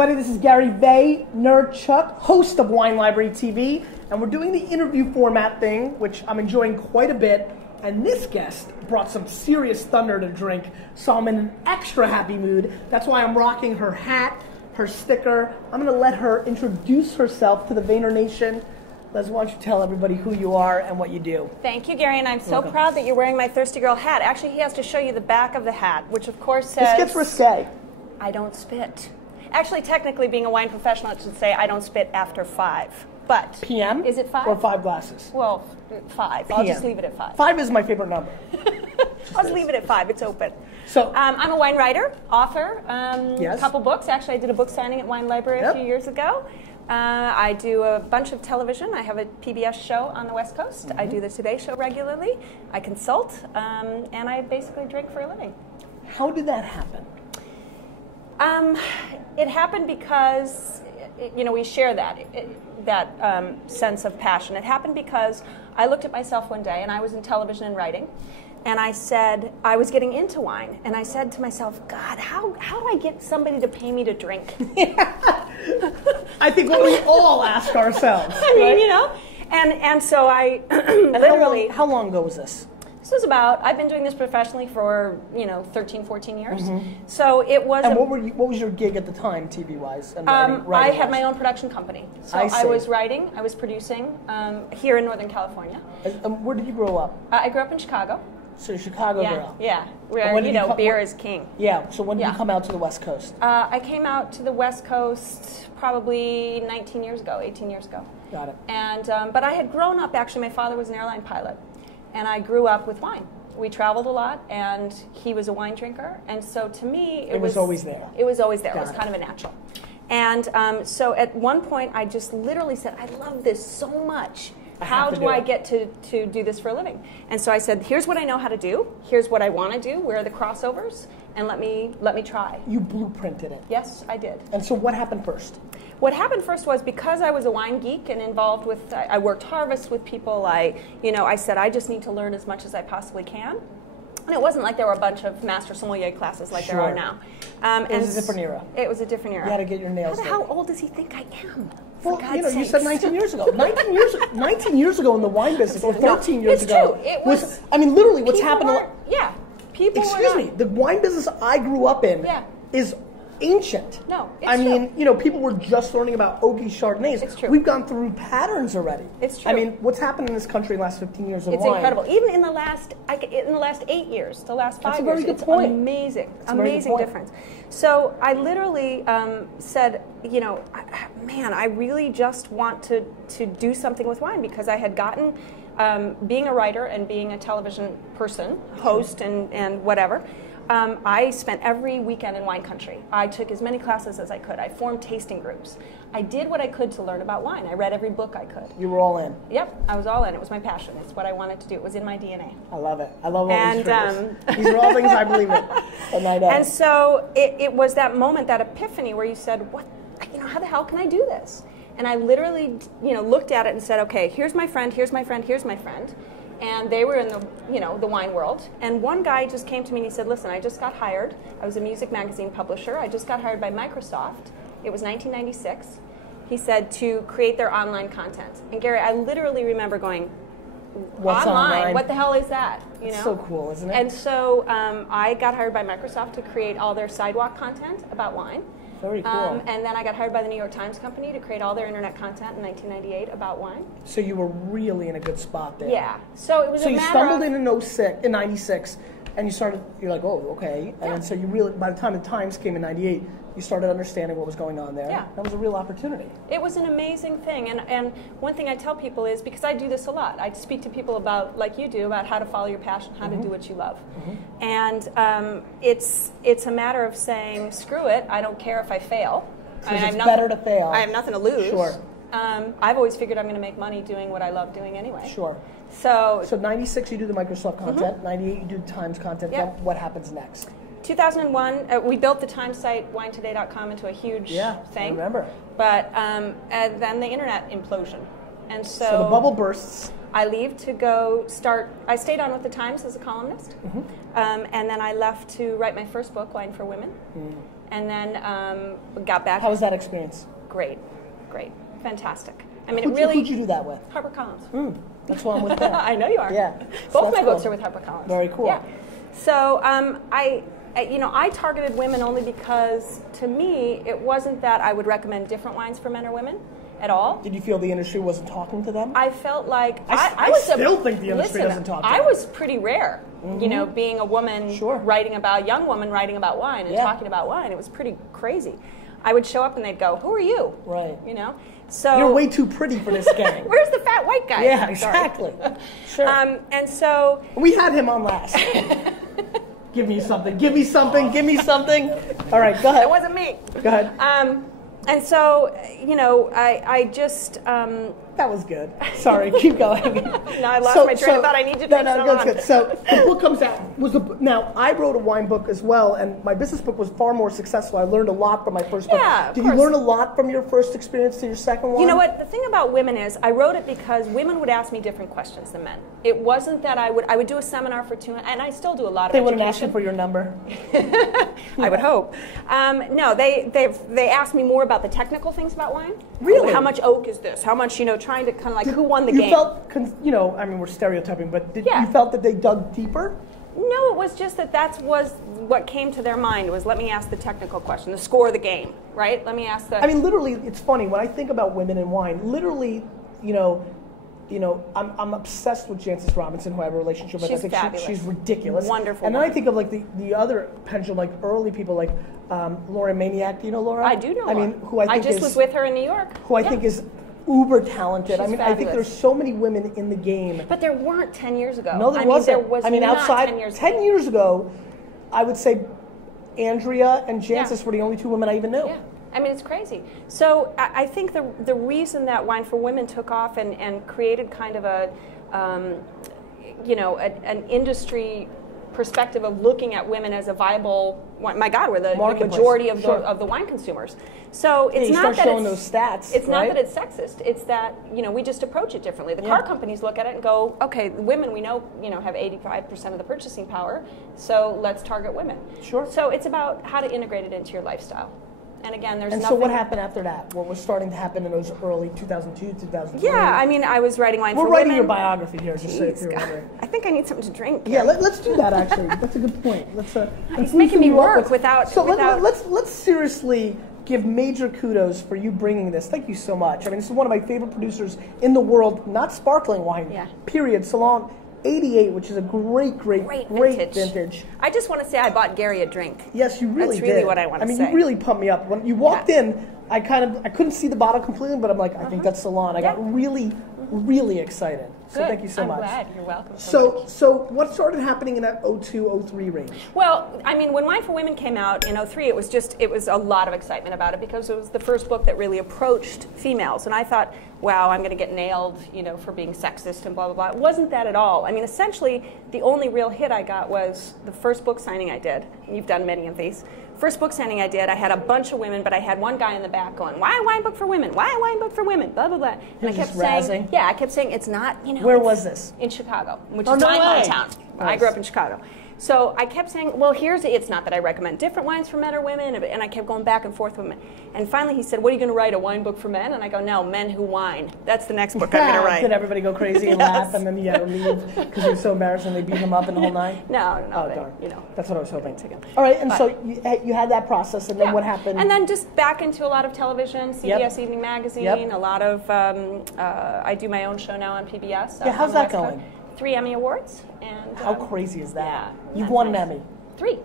everybody. This is Gary Vaynerchuk, host of Wine Library TV, and we're doing the interview format thing, which I'm enjoying quite a bit. And this guest brought some serious thunder to drink, so I'm in an extra happy mood. That's why I'm rocking her hat, her sticker. I'm going to let her introduce herself to the Vayner Nation. Liz, why don't you tell everybody who you are and what you do? Thank you, Gary, and I'm so proud that you're wearing my Thirsty Girl hat. Actually, he has to show you the back of the hat, which of course says... This gets risque. I don't spit. Actually, technically, being a wine professional, it should say I don't spit after 5. But PM? Is it 5? Or 5 glasses? Well, 5. PM. I'll just leave it at 5. 5 is my favorite number. I'll just leave it at 5. It's open. So I'm a wine writer, author, yes. a couple books. Actually, I did a book signing at Wine Library a few years ago. I do a bunch of television. I have a PBS show on the West Coast. I do the Today Show regularly. I consult, and I basically drink for a living. How did that happen? It happened because, you know, we share that sense of passion. It happened because I looked at myself one day, and I was in television and writing, and I said, I was getting into wine, and I said to myself, God, how do I get somebody to pay me to drink? I think what we all ask ourselves. I mean, you know, and so I literally... How long ago was this? This was about, I've been doing this professionally for, 13, 14 years. So it was... And what was your gig at the time, TV-wise? I had my own production company. So I was writing, I was producing here in Northern California. Where did you grow up? I grew up in Chicago. So Chicago girl. Yeah, where, beer is king. Yeah, so when did you come out to the West Coast? I came out to the West Coast probably 18 years ago. Got it. And, but I had grown up, actually, my father was an airline pilot. And I grew up with wine. We traveled a lot, and he was a wine drinker. And so to me, it was always there. It was always there. It was kind of a natural. And so at one point, I just literally said, I love this so much. How do I get to do this for a living? And so I said, here's what I know how to do. Here's what I want to do. Where are the crossovers? And let me try. You blueprinted it. Yes, I did. And so what happened first? What happened first was because I was a wine geek and involved with, I worked harvests with people. I said, I just need to learn as much as I possibly can. And it wasn't like there were a bunch of master sommelier classes like there are now. It was a different era. It was a different era. You had to get your nails done. How old does he think I am? Well, you said 19 years ago. 19 years ago in the wine business, or 13 years ago. It was. I mean, literally, what's happened? Yeah, people. Excuse me. The wine business I grew up in is ancient. No, it's true. People were just learning about oaky Chardonnays. It's true. We've gone through patterns already. It's true. I mean, what's happened in this country in the last 15 years of it's wine? It's incredible. Even in the last 8 years, the last 5 years. That's a very good point. Amazing. Amazing difference. So I literally said, man, I really just want to do something with wine because I had gotten, being a writer and being a television person, host and whatever, I spent every weekend in wine country. I took as many classes as I could. I formed tasting groups. I did what I could to learn about wine. I read every book I could. You were all in. Yep, I was all in. It was my passion. It's what I wanted to do. It was in my DNA. I love it. I love all these triggers. These are all things I believe in. And so it was that moment, that epiphany where you said, "What? How the hell can I do this?" And I literally, looked at it and said, "Okay, here's my friend. Here's my friend. Here's my friend." And they were in the wine world. And one guy just came to me and he said, listen, I just got hired. I was a music magazine publisher. I just got hired by Microsoft. It was 1996. He said, to create their online content. And Gary, I literally remember going, what's online? What the hell is that? It's so cool, isn't it? And so I got hired by Microsoft to create all their sidewalk content about wine. Very cool. And then I got hired by the New York Times Company to create all their internet content in 1998 about wine. So you were really in a good spot there. Yeah. So it was a matter of... So you stumbled in 96, and you're like, oh, okay. And then so you really, by the time the Times came in 98, you started understanding what was going on there. Yeah. That was a real opportunity. It was an amazing thing. And one thing I tell people is, because I do this a lot, I speak to people about, like you do, about how to follow your passion, how to do what you love. And it's a matter of saying, screw it, I don't care if I fail. Because it's better to fail. I have nothing to lose. Sure. I've always figured I'm going to make money doing what I love doing anyway. Sure. So 96 you do the Microsoft content, 98 you do the Times content. Then what happens next? 2001, we built the Times site, winetoday.com, into a huge thing. I remember. But and then the internet implosion. And so the bubble bursts. I leave to go start, I stayed on with the Times as a columnist. And then I left to write my first book, Wine for Women. and then got back. How was that experience? Great, fantastic. I mean, Who'd you do that with? HarperCollins. That's why I'm with them. I know you are. Yeah. Both my books are with HarperCollins. Very cool. Yeah. So I targeted women only because, to me, it wasn't that I would recommend different wines for men or women at all. Did you feel the industry wasn't talking to them? I felt like I still think the industry doesn't talk to them. I was pretty rare, being a woman a young woman writing about wine and talking about wine. It was pretty crazy. I would show up and they'd go, "Who are you?" Right. So you're way too pretty for this gang. Where's the fat white guy? Yeah, exactly. Sure. And so we had him on last. Give me something. Give me something. Give me something. All right, go ahead. It wasn't me. Go ahead. And so, I just... that was good. Sorry, keep going. No, I lost my train of thought. I need you to drink that's good. So the book comes out. Now, I wrote a wine book as well, and my business book was far more successful. I learned a lot from my first book. Yeah, Did you learn a lot from your first experience to your second one? You know what? The thing about women is I wrote it because women would ask me different questions than men. It wasn't that I would do a seminar for 2, and I still do a lot of They education. wouldn't ask you for your number? I would hope. No, they asked me more about the technical things about wine. Really? How much oak is this? How much, trying to kind of like who won the you game. You felt, I mean, we're stereotyping, but you felt that they dug deeper? No, it was just that was what came to their mind was let me ask the technical question, the score of the game, right? Let me ask the... I mean, literally, it's funny. When I think about women in wine, literally, I'm obsessed with Jancis Robinson, who I have a relationship with. She's I think fabulous. She's ridiculous. Wonderful. And then I think of like the other pendulum, like early people like Laura Maniac. Do you know Laura? I do know Laura. I mean, who I think was with her in New York. Who I think is uber talented. She's I think there's so many women in the game. But there weren't 10 years ago. No, there wasn't. There was outside 10 years ago, I would say Andrea and Jancis were the only 2 women I even knew. Yeah. I mean, it's crazy. So I think the reason that Wine for Women took off and created kind of an industry perspective of looking at women as a viable, my God, we're the majority of the wine consumers. So it's not that showing those stats. It's not that it's sexist. It's that we just approach it differently. The car companies look at it and go, okay, women we know have 85% of the purchasing power, so let's target women. Sure. So it's about how to integrate it into your lifestyle. And again, there's nothing... So what happened after that? What was starting to happen in those early 2002, 2003? Yeah, I mean, I was writing Wine for Women. We're writing your biography here, just so you're aware. I think I need something to drink. Yeah, let's do that, actually. That's a good point. He's making me work without... Let's seriously give major kudos for you bringing this. Thank you so much. I mean, this is one of my favorite producers in the world, not sparkling wine, period. Salon 88, which is a great vintage. I just want to say I bought Gary a drink. Yes, you really did. That's really what I want to say. I mean, you really pumped me up. When you walked in, I couldn't see the bottle completely, but I'm like, I think that's Salon. I got really excited. So thank you so much. I'm glad. You're welcome. So what started happening in that 02, 03 range? Well, I mean, when Wine for Women came out in 03, it was a lot of excitement about it because it was the first book that really approached females. And I thought, wow, I'm going to get nailed, for being sexist and blah, blah, blah. It wasn't that at all. I mean, essentially, the only real hit I got was the first book signing I did. You've done many of these. First book signing I did, I had a bunch of women, but I had one guy in the back going, why a wine book for women? Why a wine book for women? Blah, blah, blah. And I kept saying, I kept saying, it's not, Where was this? In Chicago, which is my hometown. Nice. I grew up in Chicago. So I kept saying, well, it's not that I recommend different wines for men or women, and I kept going back and forth with him. And finally he said, what are you going to write, a wine book for men? And I go, no, Men Who Wine. That's the next book I'm going to write. Did everybody go crazy and laugh, and then you had to leave because you were so embarrassed and they beat him up in the whole night? No. Oh, darn. That's what I was hoping. All right, and so you had that process, and then what happened? And then just back into a lot of television, CBS Evening Magazine, a lot of, I do my own show now on PBS. Yeah, how's that going? 3 Emmy Awards. And how crazy is that? You've won an Emmy. 3.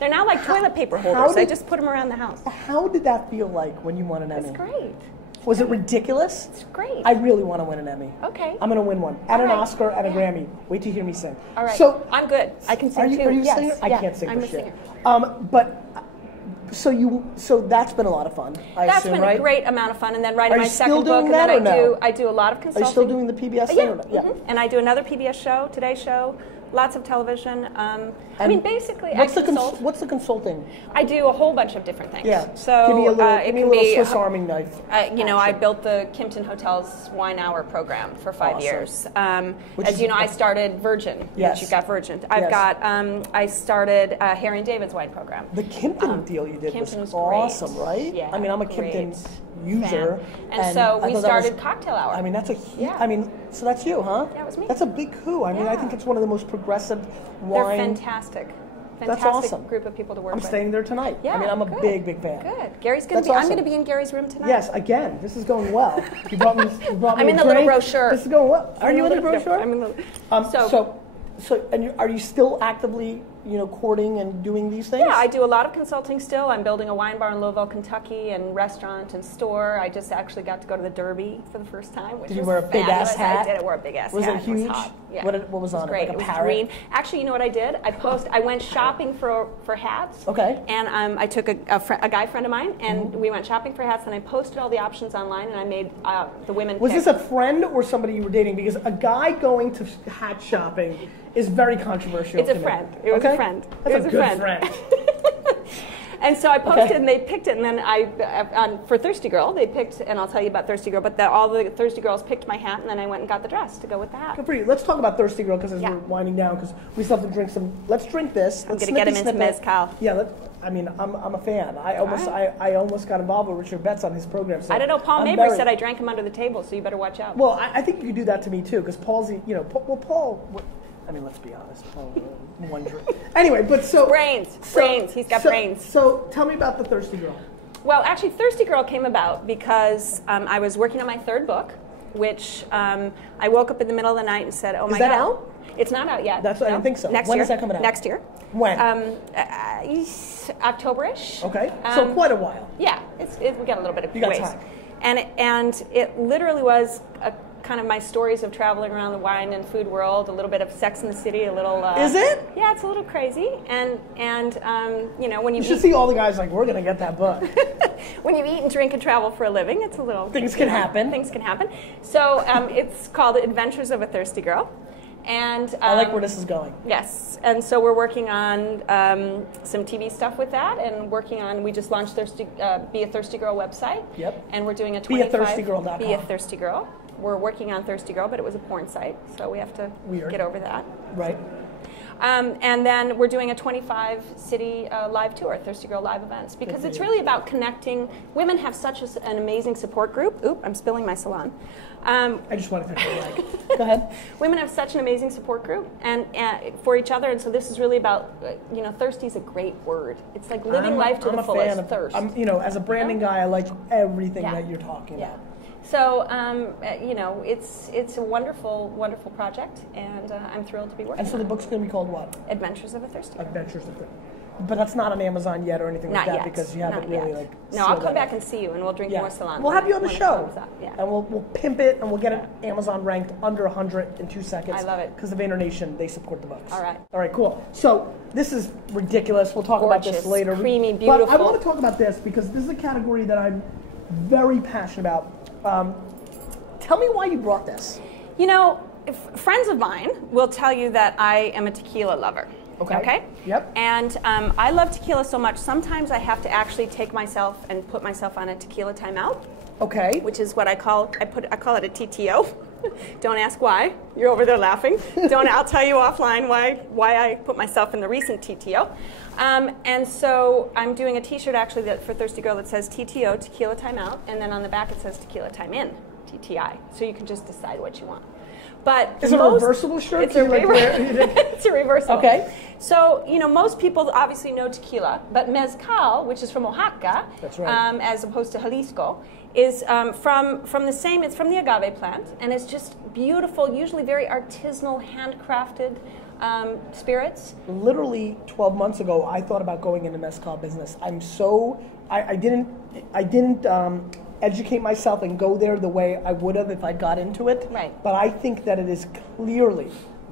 They're now like toilet paper holders. I just put them around the house. How did that feel like when you won an Emmy? It's great. Was it ridiculous? It's great. I really want to win an Emmy. Okay. I'm going to win one. And an Oscar and a Grammy. Wait to hear me sing. All right. So, I'm good. I can sing too. Are you a singer? I can't sing for shit. So that's been a lot of fun, I That's assume, been right? a great amount of fun. And then writing my second book. Doing that, I do a lot of consulting. Are you still doing the PBS thing? Yeah. And I do another PBS show, Today Show, Lots of television. I mean, basically, what's the consulting? I do a whole bunch of different things. Yeah. So give me a little Swiss Army knife. I built the Kimpton Hotel's Wine Hour program for 5 years. As you know, I started Virgin. Yes. Which you got Virgin. I started Harry and David's wine program. The Kimpton deal you did Kimpton was awesome, right? Yeah. I mean, I'm a Kimpton user. And so we started Cocktail Hour. I mean, so that's you, huh? Yeah, it was me. That's a big coup. I mean, I think it's one of the most progressive They're wine. Fantastic. That's awesome. Group of people to work with. I'm staying there tonight. Yeah, I mean, I'm a big fan. Good. Gary's going to be. Awesome. I'm going to be in Gary's room tonight. Yes, again, this is going well. You brought me. I'm in the little brochure. This is going well. Are you in the brochure? I'm in the. Are you still actively, courting and doing these things? Yeah, I do a lot of consulting still. I'm building a wine bar in Louisville, Kentucky, and restaurant and store. I just actually got to go to the Derby for the first time, which Did you wear a big ass hat? I did. I wore a big ass hat. Was it huge? It was hot. Yeah. What was on it? Great. Like a it was parrot? green. Actually, you know what I did? I went shopping for hats. Okay. And I took a guy friend of mine, and we went shopping for hats, and I posted all the options online, and I made the women. Was this a friend or somebody you were dating? Because a guy going to hat shopping is very controversial. It's a friend. It was a friend. That's a good friend. And so I posted, and they picked it, and then for Thirsty Girl, they picked, and I'll tell you about Thirsty Girl, but all the Thirsty Girls picked my hat, and then I went and got the dress to go with the hat. Good for you. Let's talk about Thirsty Girl, because as we're winding down, because we still have to drink some. Let's drink this. I'm going to get him into mezcal. Yeah, I'm a fan. I almost got involved with Richard Betts on his program. So I don't know. Paul Mabry said I drank him under the table, so you better watch out. Well, I think you could do that to me too, because Paul's, Paul. I mean, let's be honest. One drink. Anyway, but so brains. He's got brains. So tell me about the Thirsty Girl. Well, actually, Thirsty Girl came about because I was working on my third book, which I woke up in the middle of the night and said, "Oh my God!" Is that out? It's not out yet. I didn't think so. Next when year. is that coming out? Next year. When? October-ish. Okay. So quite a while. Yeah, we got a little bit of you got ways. time. And it literally was kind of my stories of traveling around the wine and food world, a little bit of Sex in the City, a little. Is it? Yeah, it's a little crazy, and when you should see all the guys like, we're gonna get that book. When you eat and drink and travel for a living, it's a little things can happen. Things can happen. So it's called Adventures of a Thirsty Girl, and I like where this is going. Yes, and so we're working on some TV stuff with that, and we just launched Be a Thirsty Girl website. Yep. And we're doing a BeAThirstyGirl.com. Be a Thirsty Girl. We're working on Thirsty Girl, but it was a porn site, so we have to get over that. Right. And then we're doing a 25-city live tour, Thirsty Girl live events, because it's really about connecting. Women have such an amazing support group. Oop, I'm spilling my salon. I just wanted to go ahead. Women have such an amazing support group and for each other, and so this is really about, thirsty is a great word. It's like living life to the fullest. Thirst. As a branding guy, I like everything that you're talking about. So, it's a wonderful, wonderful project, and I'm thrilled to be working on it. And so the book's going to be called what? Adventures of a Thirsty Girl. Adventures of a Thirsty Girl. But that's not on Amazon yet or anything like that yet. Because you haven't really No, I'll come back and see you, and we'll drink more salon. We'll have you on the show, Yeah. and we'll pimp it, and we'll get it Amazon ranked under 100 in 2 seconds. I love it. Because the Vayner Nation, they support the books. All right, cool. So this is ridiculous. We'll talk about this later. Creamy, beautiful. But I want to talk about this because this is a category that I'm very passionate about. Tell me why you brought this. Friends of mine will tell you that I am a tequila lover. Okay? Yep. And I love tequila so much, sometimes I have to actually take myself and put myself on a tequila timeout. Okay. Which is what I call it a TTO. Don't ask why. You're over there laughing. I'll tell you offline why I put myself in the recent TTO. And so I'm doing a t-shirt actually for Thirsty Girl that says TTO, Tequila Timeout, and then on the back it says Tequila Time In, TTI. So you can just decide what you want. But is it a reversible shirt? It's a reversible. Okay. So, most people obviously know tequila, but mezcal, which is from Oaxaca, that's right. As opposed to Jalisco, is from the agave plant, and it's just beautiful, usually very artisanal, handcrafted spirits. Literally 12 months ago, I thought about going into mezcal business. I didn't educate myself and go there the way I would have if I got into it. Right. But I think that it is clearly,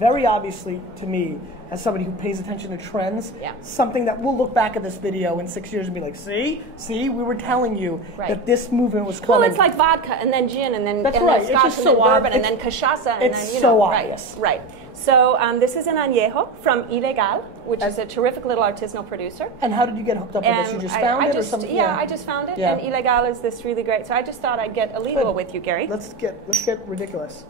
very obviously to me, as somebody who pays attention to trends, something that we'll look back at this video in 6 years and be like, see, we were telling you that this movement was coming. Well, it's like vodka and then gin and then That's and right. then scotch and then bourbon and then cachaça and then, so obvious. Right. So this is an añejo from Ilegal, which is a terrific little artisanal producer. And how did you get hooked up with this? You just found it or something? Yeah, I just found it. Yeah. And Ilegal is this really great. So I just thought I'd get illegal with you, Gary. Let's get ridiculous.